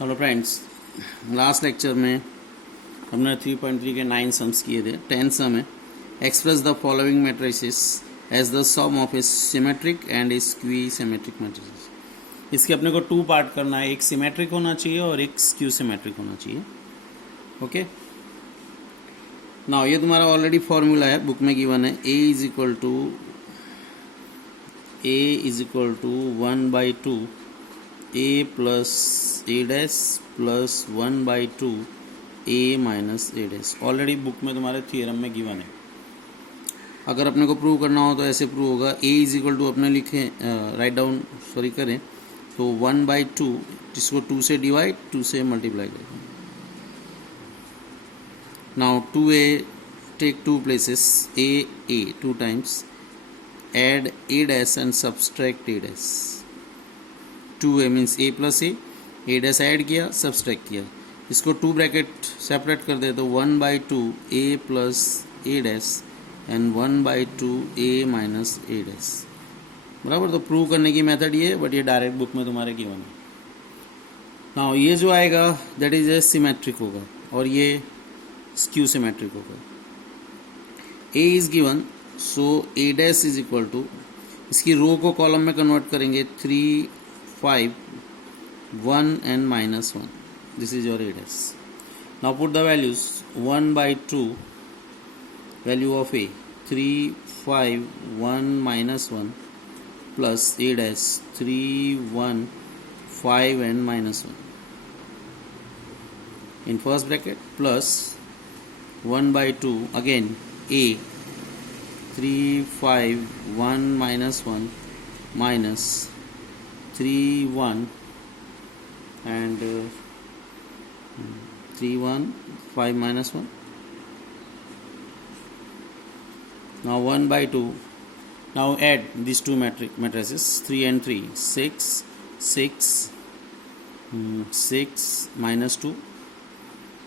Hello friends, last lecture में हमने 3.3 के 9 सम्स किए थे। 10 सम है, express the following matrices as the sum of a symmetric and a skew symmetric matrices. इसके अपने को 2 पार्ट करना है, एक सिमेट्रिक होना चाहिए और एक स्क्यू सिमेट्रिक होना चाहिए। ओके, नाउ ये तुम्हारा ऑलरेडी फॉर्मूला है, बुक में गिवन है। A is equal to 1/2 a plus A dash plus 1/2 a minus A dash. Already book में तुम्हारे थियरम में गिवन है। अगर अपने को प्रूव करना हो तो ऐसे प्रूव होगा। a इज इक्वल टू अपने लिखें, राइट डाउन करें तो 1/2, जिसको 2 से डिवाइड 2 से मल्टीप्लाई करें। Now 2a take 2 places, a 2 times, add a dash and subtract a dash. 2a means a plus A dash add किया, सब्सट्रैक्ट किया। इसको 2 ब्रैकेट सेपरेट कर दे तो 1/2 a plus A dash and 1/2 a minus A dash. बराबर। तो prove करने की method ये है, बट ये डायरेक्ट बुक में तुम्हारे गिवन है। नाउ ये जो आएगा दैट इज ए सिमेट्रिक होगा और ये स्क्यू सिमेट्रिक होगा। a is given, so a dash is equal to, इसकी रो को कॉलम में कन्वर्ट करेंगे, 3 5 1 and -1. This is your a dash. Now put the values. 1/2 value of a, 3 5 1 -1 plus a dash 3 1 5 and -1 in first bracket plus 1/2 again a, 3 5 1 -1 minus 3 1 and 3 1 5 -1. Now 1/2. Now add these two matrices, 3 and 3, 6 6 6 -2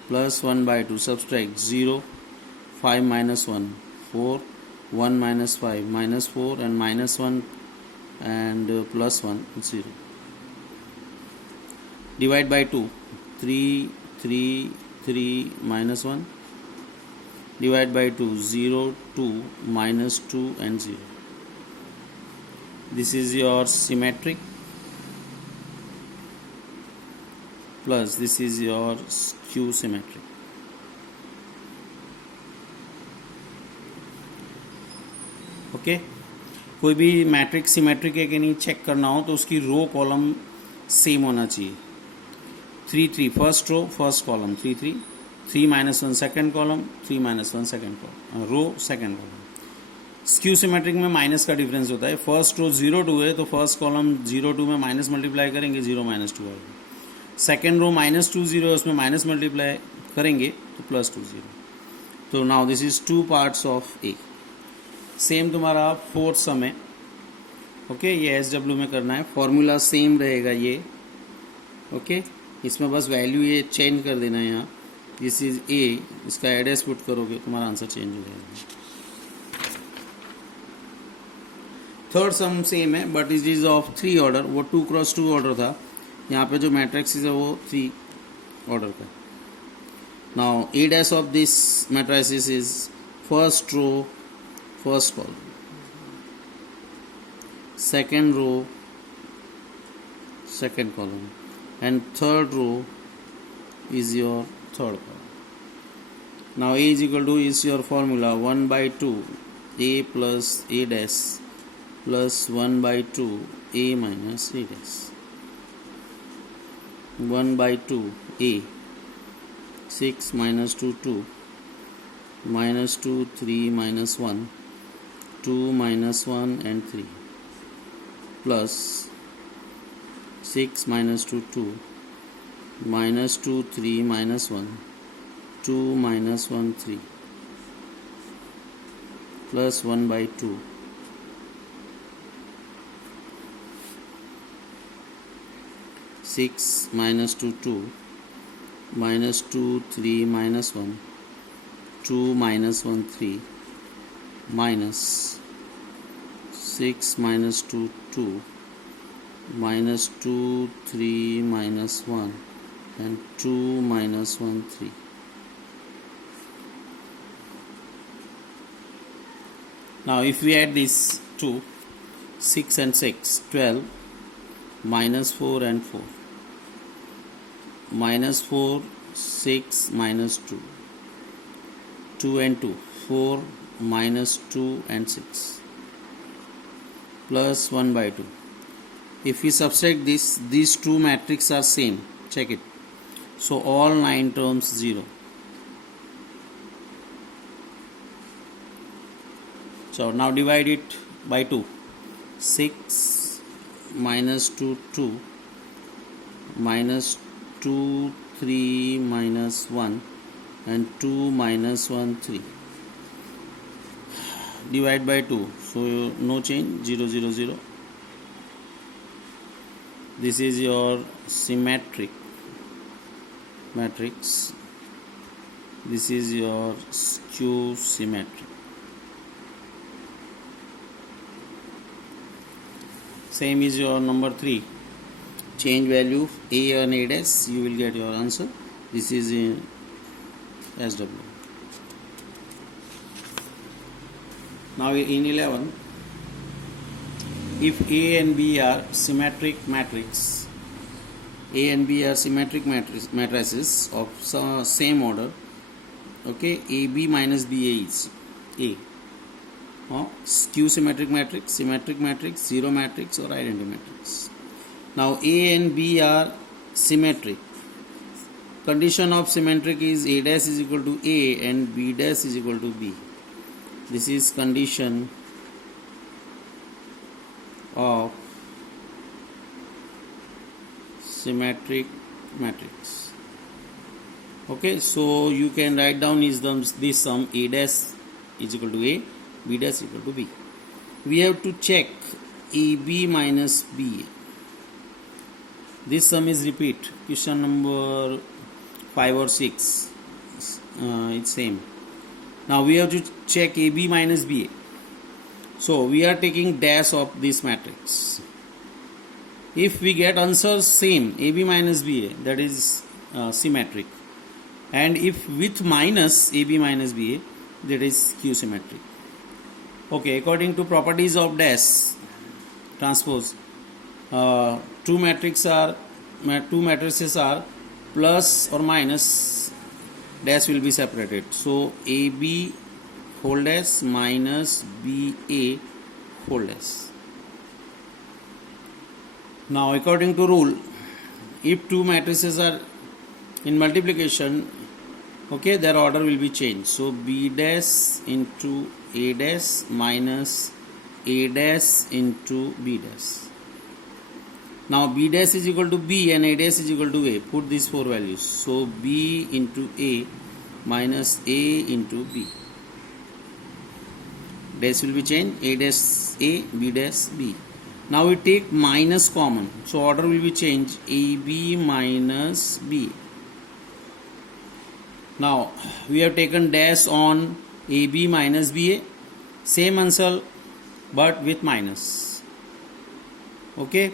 plus 1/2, subtract 0 5 -1 4 1 -5 -4 and -1 and plus 1 0. Divide by 2, 3 3 3 -1. Divide by 2, 0 2 -2 and 0. This is your symmetric plus this is your skew symmetric. Okay, कोई भी matrix symmetric है कि नहीं check करना हो तो उसकी row column same होना चाहिए। 3 3 first row first column, 3 3 3 -1 second column, 3 -1 second column, row second column. Skew symmetric में माइनस का डिफरेंस होता है। फर्स्ट रो 0 2 है तो फर्स्ट कॉलम 0 2 में माइनस मल्टीप्लाई करेंगे, 0 -2 आएगा। सेकेंड रो -2 0 है, उसमें माइनस मल्टीप्लाई करेंगे तो +2 0। तो now this is 2 parts of A. Same तुम्हारा 4th सम है। ओके, ये SW में करना है, फॉर्मूला सेम रहेगा ये। ओके, इसमें बस वैल्यू ये चेंज कर देना है यहाँ। दिस इज ए, इसका एड्रेस पुट करोगे तुम्हारा आंसर चेंज हो जाएगा। 3rd सम सेम है but it is of 3 order, वो 2 क्रॉस 2 ऑर्डर था। यहाँ पे जो मैट्रिक्स है वो 3 ऑर्डर का। Now a dash of this matrices is first row first column, second row second column, and third row is your third column. Now a is equal to is your formula 1/2 a plus a dash plus 1/2 a minus a dash. 1/2 a, 6 -2 2 -2 3 -1 2 -1 and 3 plus 6 -2 2 -2 3 -1 2 -1 3 plus 1/2 6 -2 2 -2 3 -1 2 -1 3 minus 6 -2 2 -2 3 -1 and 2 minus 1 3. Now if we add this 2, 6 and 6, 12, minus 4 and 4, minus 4, 6 minus 2, 2 and 2, 4 minus 2 and 6, plus 1 by 2. If we subtract this, these two matrices are same, check it. So all 9 terms 0. So now divide it by 2. 6 minus 2 2, minus 2 3 minus 1 and 2 minus 1 3. Divide by 2, so no change, 0 0 0. This is your symmetric matrix. This is your skew symmetric. Same is your number 3. Change value A and A dash, you will get your answer. This is in SW. Now in 11, if A and B are symmetric matrix, A and B are symmetric matrices of same order, okay, AB minus BA is A. Skew symmetric matrix, zero matrix or identity matrix. Now A and B are symmetric. Condition of symmetric is A dash is equal to A and B dash is equal to B. This is condition of symmetric matrix. Okay, so you can write down this sum A dash is equal to A, B dash equal to B. We have to check AB minus BA. This sum is repeat. Question number 5 or 6. It's same. Now we have to check AB minus BA. So we are taking dash of this matrix. If we get answer same, AB minus BA, that is symmetric. And if with minus AB minus BA, that is skew symmetric. Okay, according to properties of dash transpose, two matrices are plus or minus, dash will be separated. So AB whole dash minus BA whole dash. Now according to rule, if two matrices are in multiplication, okay, their order will be changed. So B dash into A dash minus A dash into B dash. Now B dash is equal to B and A dash is equal to A. Put these four values. So B into A minus A into B. Dash will be changed. A dash A, B dash B. Now we take minus common. So order will be changed. AB minus B. Now we have taken dash on AB minus BA. Same answer but with minus. Okay.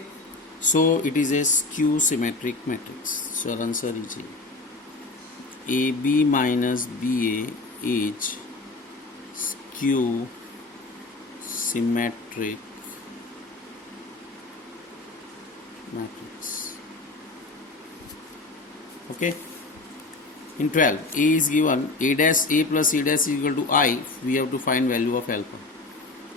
So it is a skew symmetric matrix. So our answer is A. AB minus BA is skew symmetric matrix. Okay. In 12, A is given, A dash A plus A dash is equal to I. We have to find value of alpha.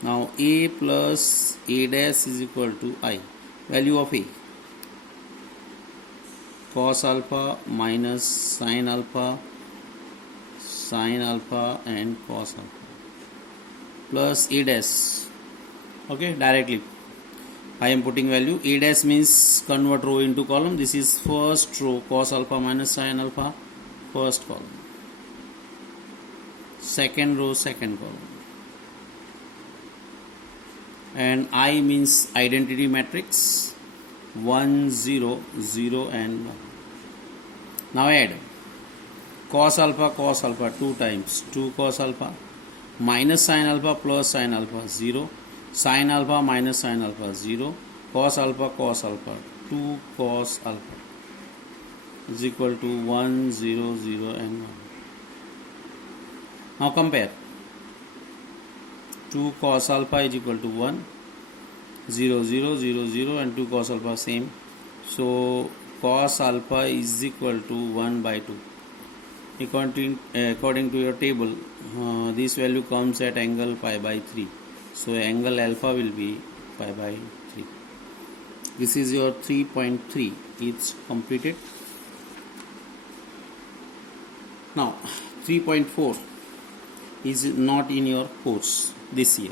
Now A plus A dash is equal to I. Value of A. Cos alpha minus sin alpha and cos alpha. Plus A dash. Okay, directly. I am putting value. A dash means convert row into column. This is first row, cos alpha minus sin alpha. First column. Second row, second column. And I means identity matrix 1 0 0 and 1. Now add cos alpha 2 times 2 cos alpha minus sin alpha plus sin alpha 0, sin alpha minus sin alpha 0, cos alpha 2 cos alpha. is equal to 1, 0, 0 and 1. Now compare. 2 cos alpha is equal to 1, 0, 0, 0, 0 and 2 cos alpha same. So cos alpha is equal to 1 by 2. According to your table, this value comes at angle pi by 3. So angle alpha will be pi by 3. This is your 3.3. It's completed. Now 3.4 is not in your course this year.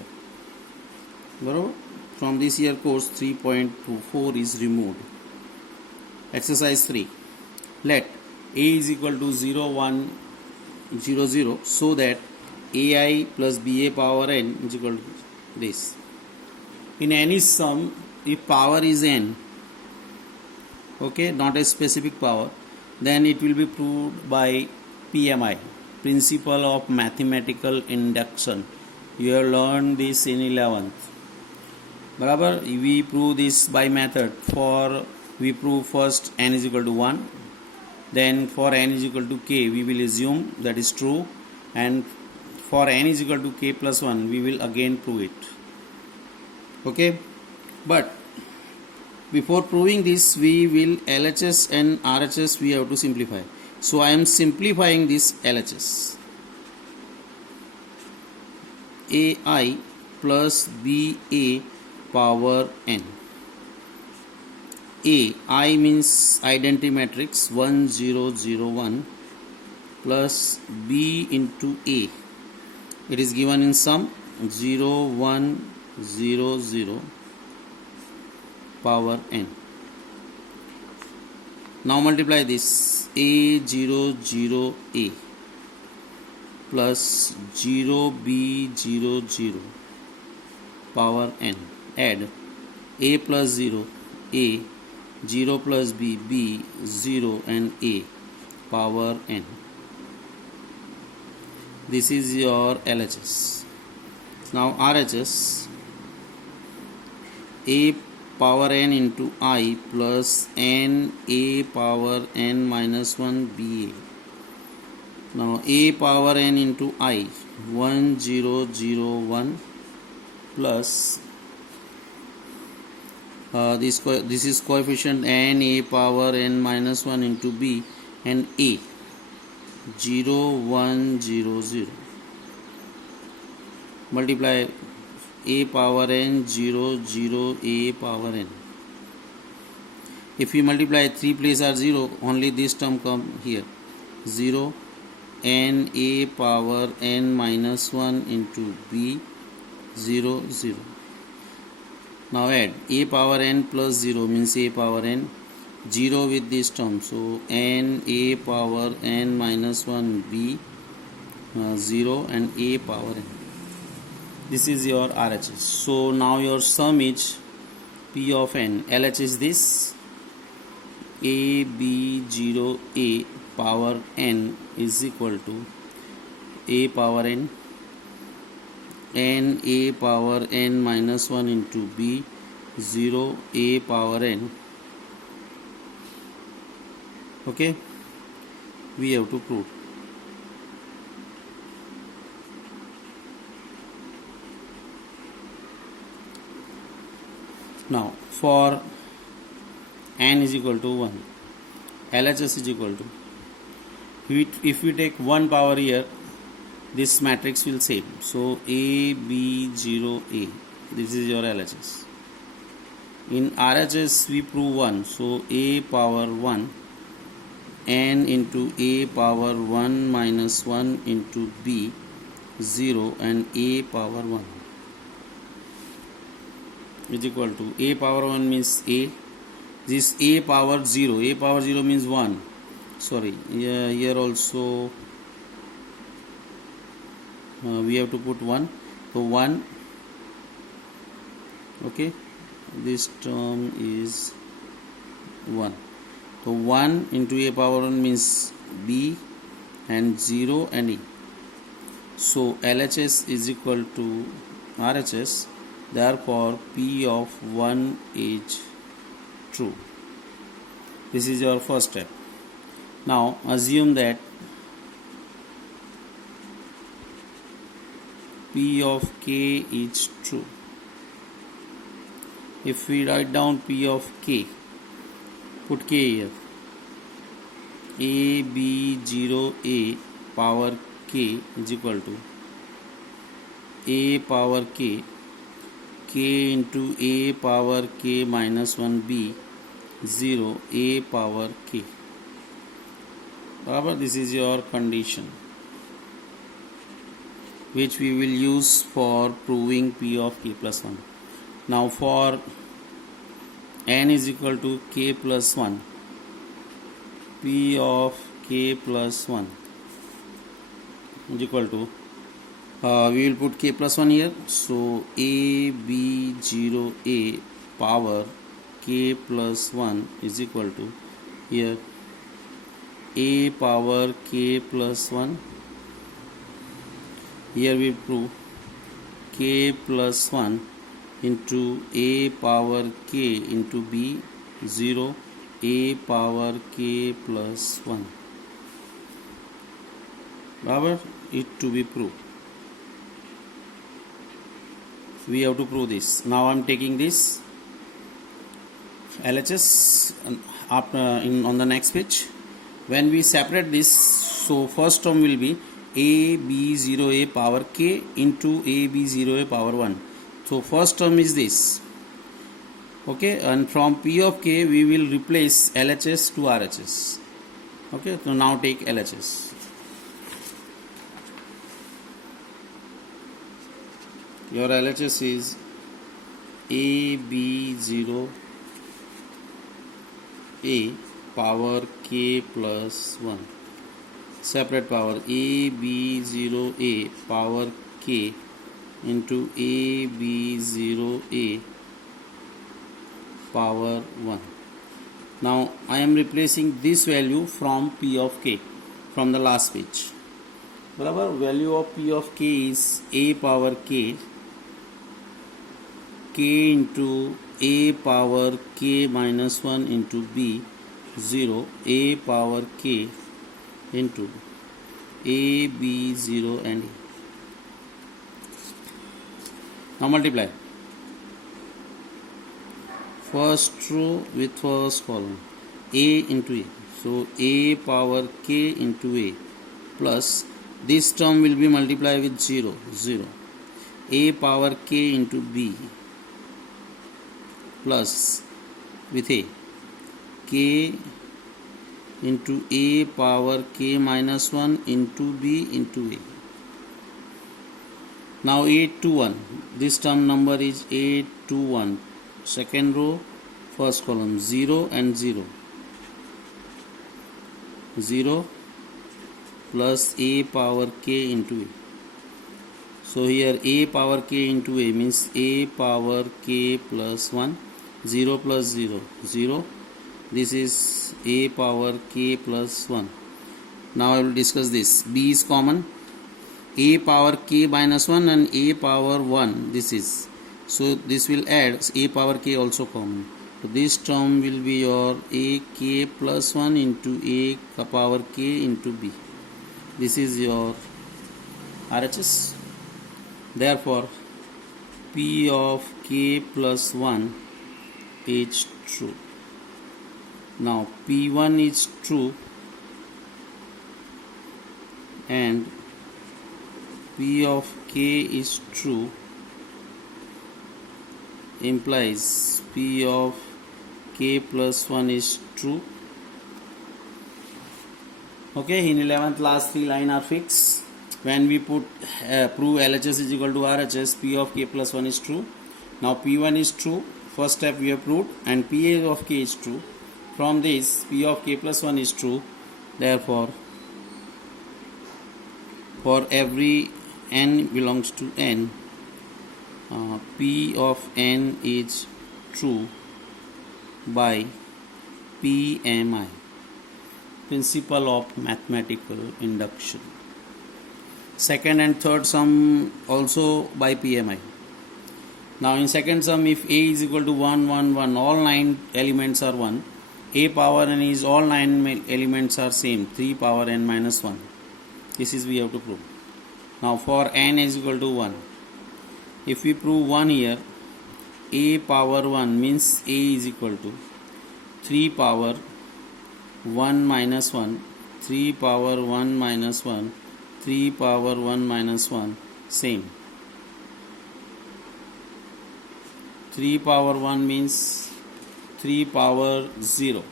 From this year course 3.4 is removed. Exercise 3. Let a is equal to 0, 1, 0, 0 so that ai plus ba power n is equal to this. In any sum, if power is n, okay, not a specific power, then it will be proved by PMI, Principle of Mathematical Induction. You have learned this in 11th. Barabar, we prove this by method. We prove first n is equal to 1. Then for n is equal to k, we will assume that is true. And for n is equal to k plus 1, we will again prove it. Okay. But before proving this, we will LHS and RHS we have to simplify. So I am simplifying this LHS. AI plus BA power n. I means identity matrix 1, 0, 0, 1 plus B into A. It is given in sum 0, 1, 0, 0 power n. Now multiply this A0, 0, A plus 0, B, 0, 0 power n. Add A plus 0, A, 0 plus B, B, 0 and A power n. This is your LHS. Now RHS. A power n into I plus n A power n minus 1 BA. Now A power n into I 1, 0, 0, 1 plus this is coefficient n A power n minus 1 into B and A 0, 1, 0, 0. Multiply A power n 0, 0 A power n. If we multiply 3 places are 0, only this term come here 0 n A power n minus 1 into B 0, 0. Now add A power n plus 0 means A power n 0 with this term. So n A power n minus 1 B 0 and A power n. This is your RHS. So now your sum is P of n. LHS is this A B 0 A power n is equal to A power n n A power n minus 1 into B 0 A power n. Okay, we have to prove. Now for n is equal to 1, LHS is equal to, if we take 1 power here, this matrix will same. So A B 0 A, this is your LHS. In RHS we prove 1, so A power 1 n into A power 1 minus 1 into B 0 and A power 1 is equal to A power 1 means A. This A power 0, A power 0 means 1. Sorry, here also we have to put 1. So 1, okay, this term is 1. So 1 into A power 1 means B and 0 and E. So LHS is equal to RHS. Therefore P of 1 is true. This is your first step. Now assume that P of k is true. If we write down P of k, put k here, a b 0 a power k is equal to a power k into a power k minus 1 b 0 a power k. Barabar, this is your condition which we will use for proving P of k plus 1. Now for n is equal to k plus 1, P of k plus 1 is equal to, we will put k plus 1 here, so a b 0 a power k plus 1 is equal to, here a power k plus 1, here we prove k plus 1 into a power k into b 0 a power k plus 1. Barabar, it to be proved. We have to prove this. Now I am taking this LHS on the next page. When we separate this, so first term will be a b 0 a power k into a b 0 a power 1. So first term is this. Okay, and from P of k we will replace LHS to RHS. Okay, so now take LHS. Your LHS is a b 0 a power k plus 1. Separate power a b 0 a power k into a b 0 a power 1. Now I am replacing this value from P of k from the last page. Barabar, value of P of k is a power k into a power k minus 1 into b 0 a power k into a b 0 and a. Now multiply first row with first column, a into a, so a power k into a plus this term will be multiplied with 0 a power k into b plus with a k into a power k minus 1 into b into a. Now 8 to 1, this term number is 8 to 1, second row first column, 0 and 0 plus a power k into a. So here a power k into a means a power k plus 1, 0 plus 0 0, this is a power k plus 1. Now I will discuss this. B is common, a power k minus 1 and a power 1 this is, so this will add a power k also common, so this term will be your a k plus 1 into a power k into b. This is your RHS. Therefore P of k plus 1 is true. Now P1 is true and P of k is true implies P of k plus 1 is true. Okay, in 11th last three lines are fixed. When we put prove LHS is equal to RHS, P of k plus 1 is true. Now P1 is true, first step we have proved, and P of k is true. From this P of k plus 1 is true. Therefore for every n belongs to n, P of n is true by PMI, principle of mathematical induction. Second and third sum also by PMI. Now in second sum, if A is equal to 1 1 1, all 9 elements are 1, A power n is all 9 elements are same, 3 power n minus 1. This is we have to prove. Now for n is equal to 1, if we prove 1 here, a power 1 means a is equal to 3 power 1 minus 1, 3 power 1 minus 1, 3 power 1 minus 1, same. 3 power 1 means 3 power 0.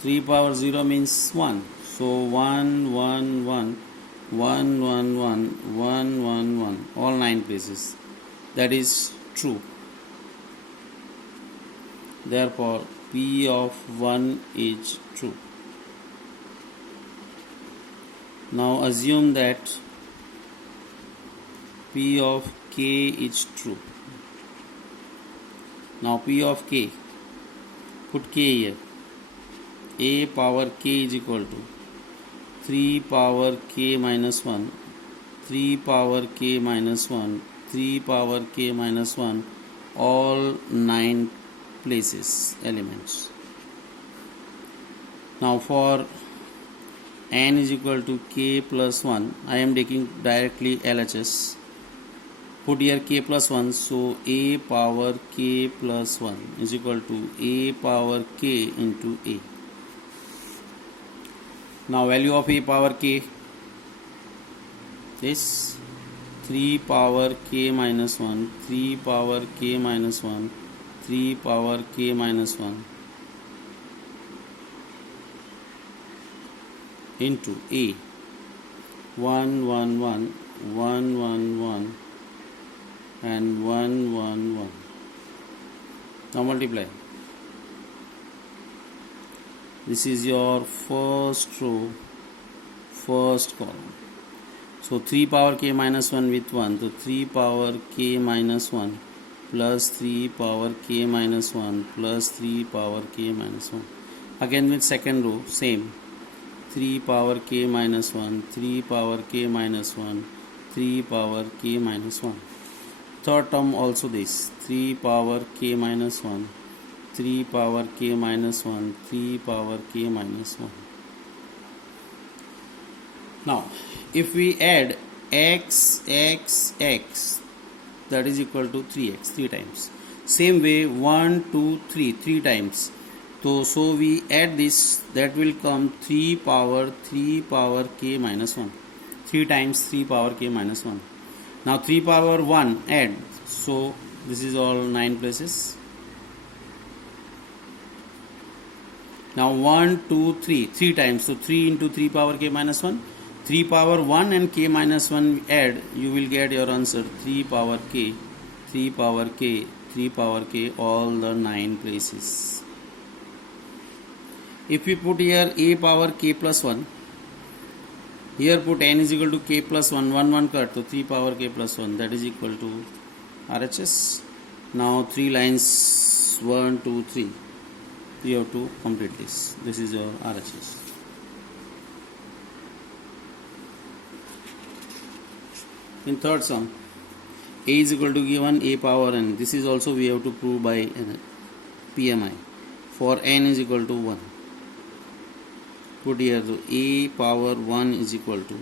3 power 0 means 1. So 1, 1, 1, 1, 1, 1, 1, 1, 1, all 9 places. That is true. Therefore, P of 1 is true. Now assume that P of k is true. Now P of k, put k here. A power k is equal to 3 power k minus 1, 3 power k minus 1, 3 power k minus 1, all 9 places, elements. Now for n is equal to k plus 1, I am taking directly LHS. Put here k plus 1, so a power k plus 1 is equal to a power k into a. Now value of a power k is 3 power k minus 1, 3 power k minus 1, 3 power k minus 1 into a. 1, 1, 1, 1, 1, 1 and 1, 1, 1. Now multiply. This is your first row, first column. So 3 power k minus 1 with 1. So 3 power k minus 1 plus 3 power k minus 1 plus 3 power k minus 1. Again with second row, same. 3 power k minus 1, 3 power k minus 1, 3 power k minus 1. Third term also this, 3 power k minus 1, 3 power k minus 1, 3 power k minus 1. Now, if we add x, x, x, that is equal to 3x, 3 times. Same way, 1, 2, 3, 3 times. So we add this, that will come 3 power k minus 1. 3 times 3 power k minus 1. Now 3 power 1 add. So this is all 9 places. Now 1, 2, 3, 3 times. So 3 into 3 power k minus 1. 3 power 1 and k minus 1 add. You will get your answer 3 power k, 3 power k, 3 power k, all the 9 places. If we put here a power k plus 1, here put n is equal to k plus 1, 1, 1 cut, so 3 power k plus 1, that is equal to RHS. Now 3 lines, 1, 2, 3. You have to complete this. This is your RHS. In third sum, a is equal to given a power n. This is also we have to prove by PMI. For n is equal to 1. Put here a power 1 is equal to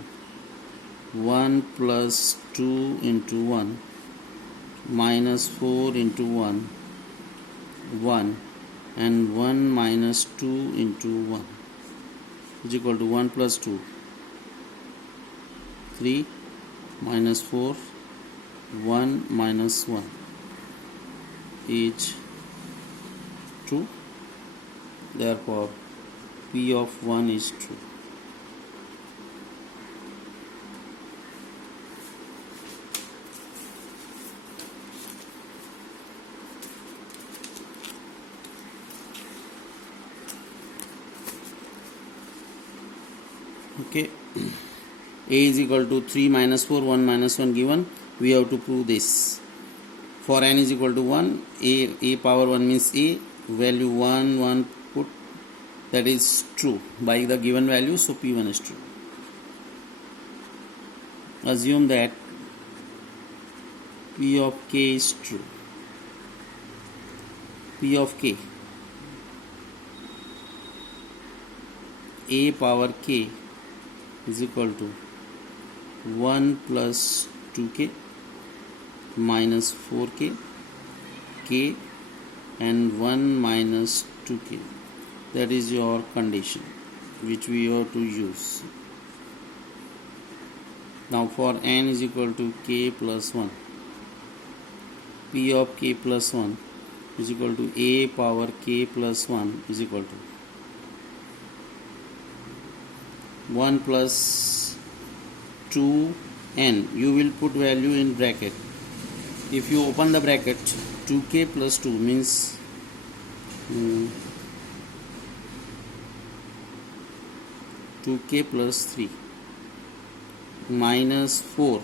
1 plus 2 into 1 minus 4 into 1, 1 and 1 minus 2 into 1 is equal to 1 plus 2, 3 minus 4, 1 minus 1 is 2. Therefore, P of 1 is true. Okay. A is equal to 3 minus 4, 1 minus 1 given. We have to prove this. For n is equal to 1, a power 1 means a, value 1, 1 put, that is true by the given value, so P1 is true. Assume that P of k is true. P of k a power k is equal to 1 plus 2k minus 4k k and 1 minus 2k. That is your condition which we have to use. Now for n is equal to k plus 1, p of k plus 1 is equal to a power k plus 1 is equal to 1 plus 2n. You will put value in bracket. If you open the bracket, 2k plus 2 means 2k plus 3 minus 4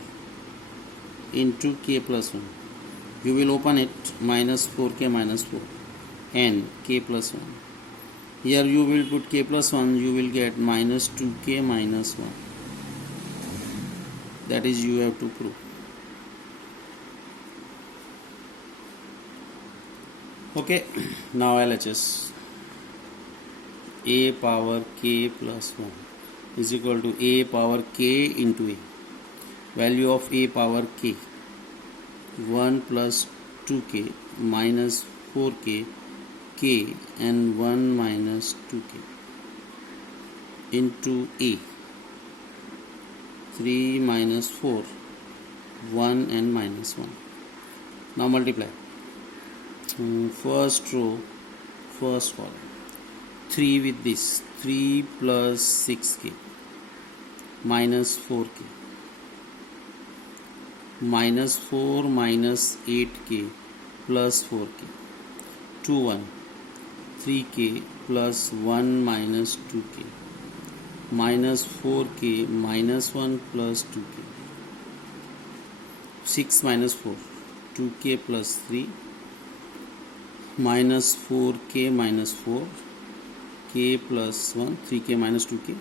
into k plus 1. You will open it minus 4k minus 4 n k plus 1. Here you will put k plus 1, you will get minus 2k minus 1. That is you have to prove. Okay, now LHS. A power k plus 1 is equal to a power k into a. Value of a power k 1 plus 2k minus 4k k and 1 minus 2k into a. 3 minus 4 1 and minus 1. Now multiply. First row, first column, 3 with this, 3 plus 6k minus 4k minus 4 minus 8k plus 4k 2 1 3k plus 1 minus 2k minus 4k minus 1 plus 2k 6 minus 4 2k plus 3 minus 4k minus 4 k plus 1 3k minus 2k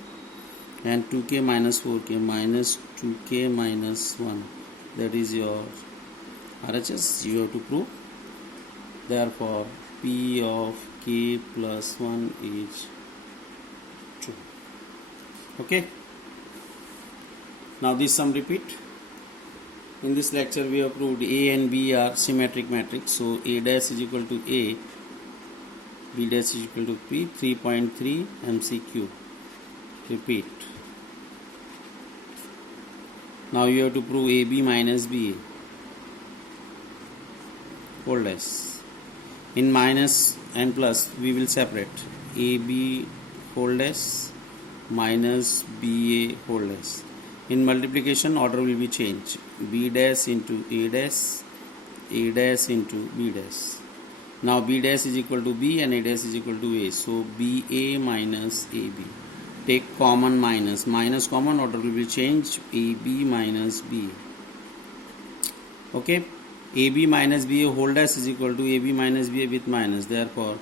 and 2k minus 4k minus 2k minus 1. That is your RHS. You have to prove. Therefore p of k plus 1 is true. Okay, now this sum repeat. In this lecture we have proved A and B are symmetric matrix. So A dash is equal to A, B dash is equal to P. 3.3 MCQ. Repeat. Now you have to prove AB minus BA. Hold dash. In minus and plus we will separate. AB hold dash minus BA hold dash. In multiplication order will be changed. B dash into A dash, A dash into B dash. Now B dash is equal to B and A dash is equal to A. So BA minus AB. Take common minus. Minus common, order will be changed. AB minus BA. Okay. AB minus BA whole dash is equal to AB minus BA with minus. Therefore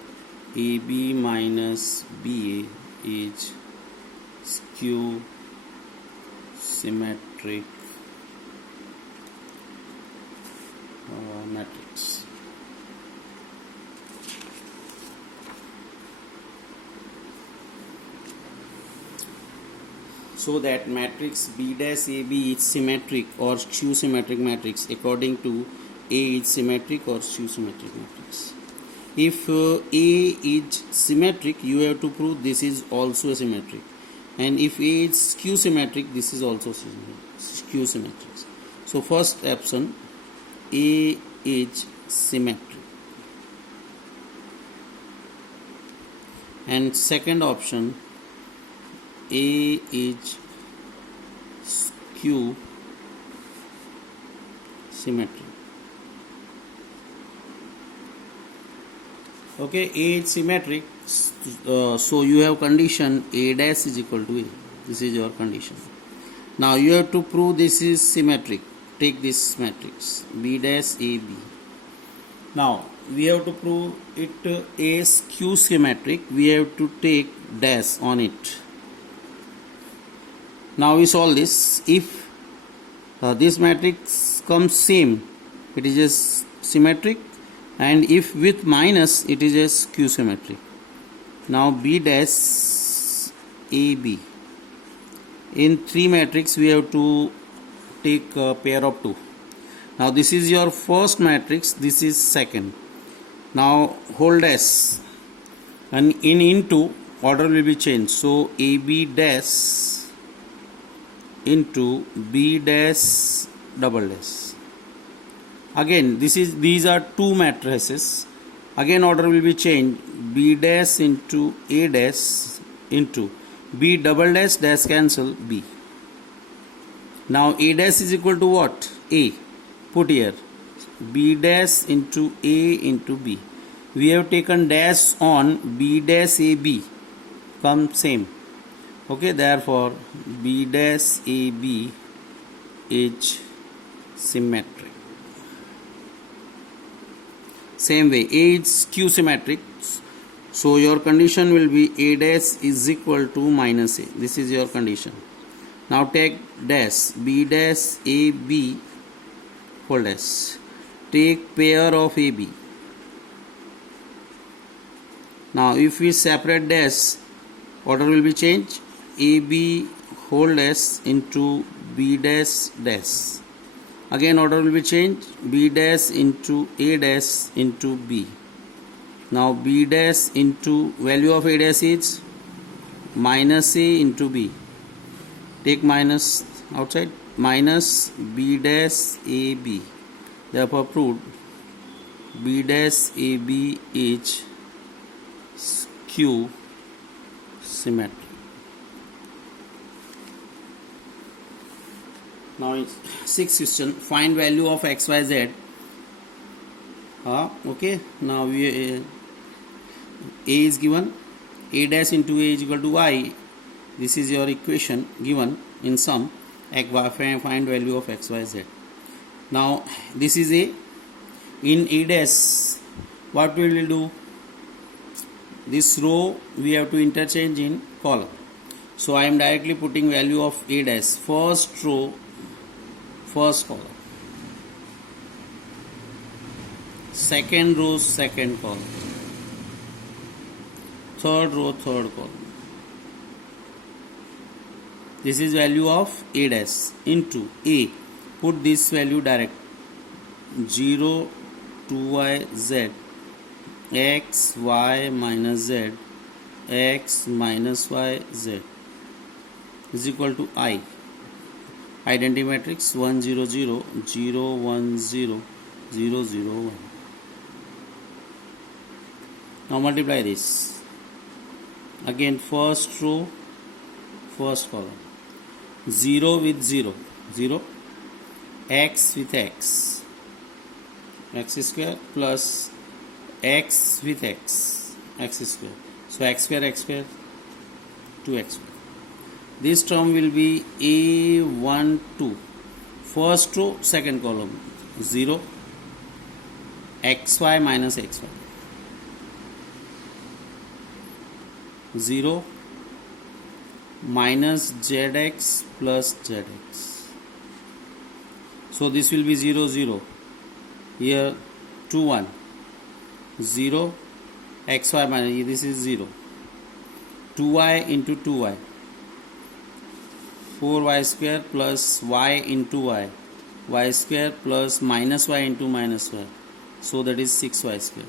AB minus BA is skew symmetric matrix. So that matrix B dash AB is symmetric or skew symmetric matrix according to A is symmetric or skew symmetric matrix. If A is symmetric, you have to prove this is also symmetric. And if A is skew symmetric, this is also skew symmetric. So first option, A is symmetric. And second option, A is skew symmetric. Okay, A is symmetric. So you have condition A dash is equal to A. This is your condition. Now you have to prove this is symmetric. Take this matrix B dash AB. Now we have to prove it A skew symmetric. We have to take dash on it. Now we solve this. If this matrix comes same, it is a symmetric, and if with minus, it is a skew symmetric. Now B dash AB. In 3 matrix we have to take a pair of 2. Now this is your first matrix, this is second. Now hold S, and in into order will be changed. So AB dash into B dash double dash. Again these are two matrices. Again order will be changed. B dash into A dash into B double dash dash cancel B. Now A dash is equal to what? A. Put here. B dash into A into B. We have taken dash on B dash AB. Come same. Okay, therefore B dash AB is symmetric. Same way, A is Q symmetric. So your condition will be A dash is equal to minus A. This is your condition. Now take dash B dash AB whole dash. Take pair of AB. Now if we separate dash, order will be changed. AB whole dash into B dash dash. Again order will be changed. B dash into A dash into B. Now B dash into value of A dash is minus A into B. Take minus outside. Minus B dash AB. Therefore proved B dash AB is Q symmetric. Now sixth question, find value of XYZ. Okay, now A is given, A dash into A is equal to Y. This is your equation given in sum. Find value of XYZ. Now this is A. In A dash, what we will do? This row we have to interchange in column. So I am directly putting value of A dash. First row, first column. Second row, second column. Third row, third column. This is value of A dash into A. Put this value direct. 0 2y z x y minus z x minus y z is equal to I. Identity matrix 1 0 0 0 1 0 0 0 1. Now multiply this. Again first row, first column. 0 with 0 0, x with x square plus x with x square. So x square 2x square. This term will be A1 2. First row, second column. 0 xy minus xy. 0 minus zx plus zx. So this will be 0 0. Here 2 1. 0 xy minus, this is 0. 2y into 2y. 4y square plus y into y. Y square plus minus y into minus y. So that is 6y square.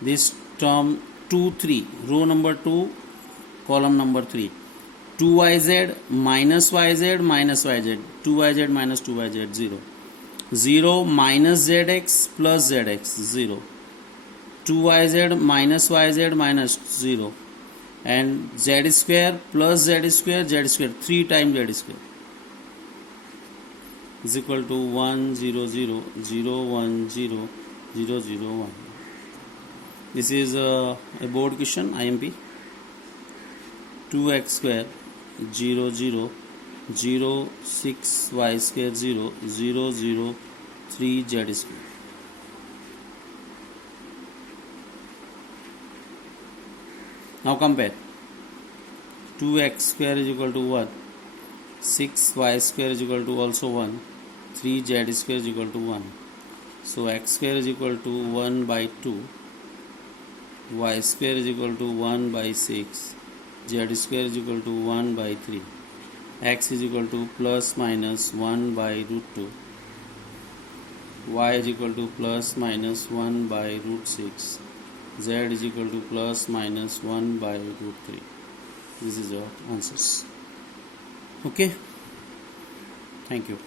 This term 2 3. Row number 2, column number 3. 2yz minus yz minus yz. 2yz minus 2yz 0. 0 minus zx plus zx 0. 2yz minus yz minus 0. And z square plus z square 3 times z square is equal to 1 0 0 0 1 0 0 0 1. This is a board question, IMP. 2x square 0 0 0 6 y square 0 0 0 3 z square. Now compare. 2x square is equal to 1. 6y square is equal to also 1. 3z square is equal to 1. So x square is equal to 1 by 2. Y square is equal to 1 by 6. Z square is equal to 1 by 3. X is equal to plus minus 1 by root 2. Y is equal to plus minus 1 by root 6. Z is equal to plus minus 1 by root 3. This is your answers. Okay. Thank you.